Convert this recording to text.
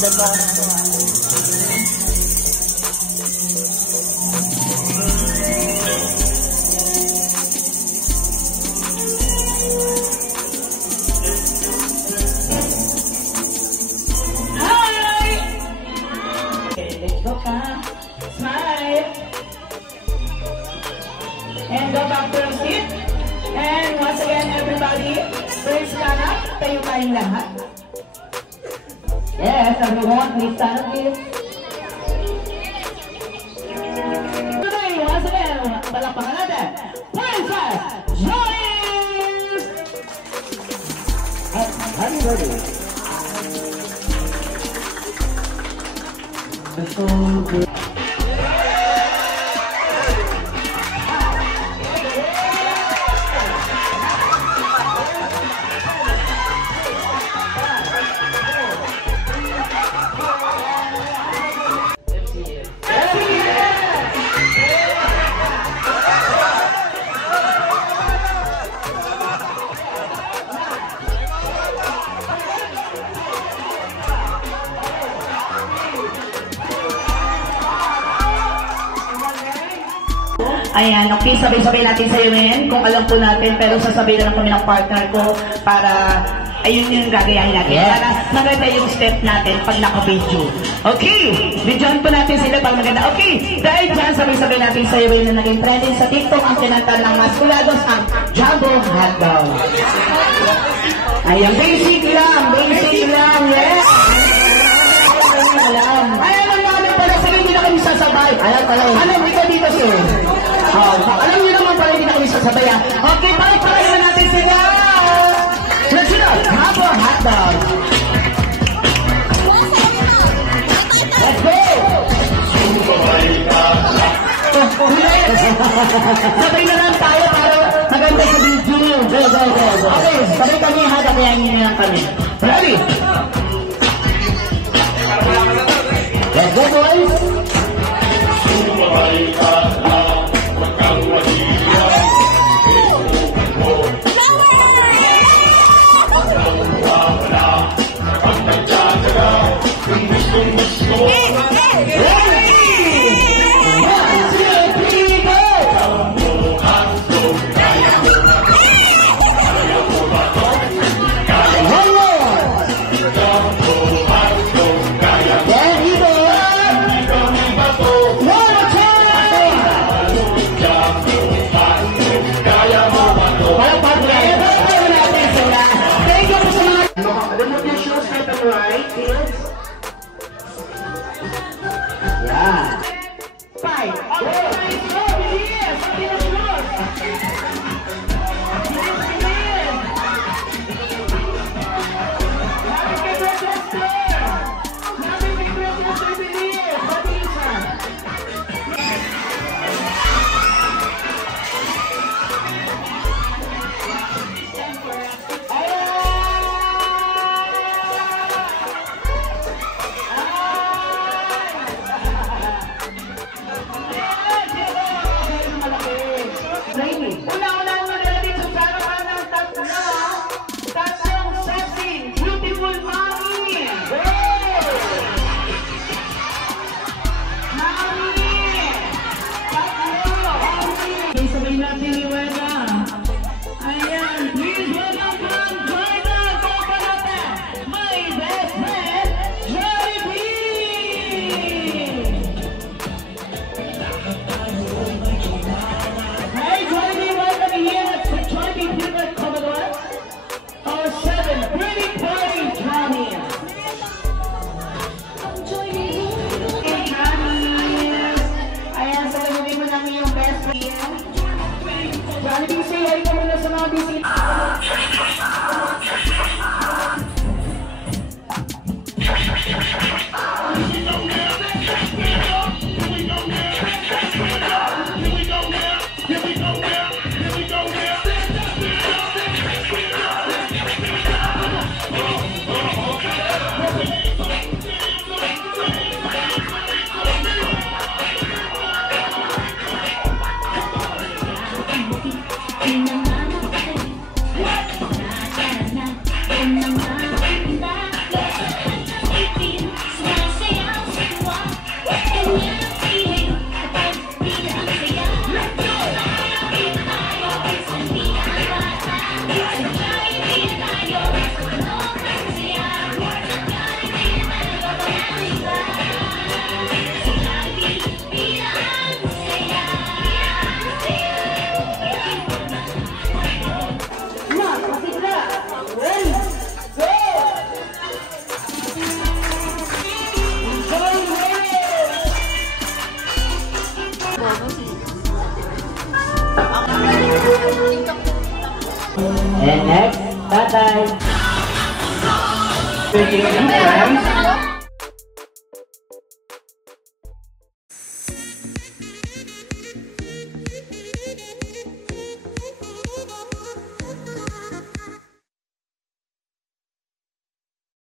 Sundan mo ako ng ano. Smile. And go back to your seat. And once again, everybody, please stand up. Tayo tayong lahat. Yes, everyone, please stand up, please. Today, once again, palakpakan natin. Princess Joyce! Are you ready? So good. Ayan, okay, sabay-sabay natin sayawin kung alam po natin, pero sasabay na lang kami ng partner ko para ayun yung gagayahin natin. Yeah. Para maganda yung step natin pag naka-video. Okay, videoan po natin sila para maganda. Okay, dahil dyan sabay-sabay natin sayawin na naging trending sa TikTok ang kinanta ng Masculados ang Jumbo Hotdog. Ayan, basic lang, yes! Ayan lang namin pala, sige hindi na kami sasabay. Alam, ikaw dito sir. Alam niyo naman pala hindi na kami sasabay. Okay, pare-pare naman natin sila. Let's go! Jumbo Hotdog. Let's go! Sabay na lang tayo para maganda sa video. Go. Okay, sabay kami ha, kaya hindi lang kami. Ready? Let's go, boys! And next, tatay. Friends,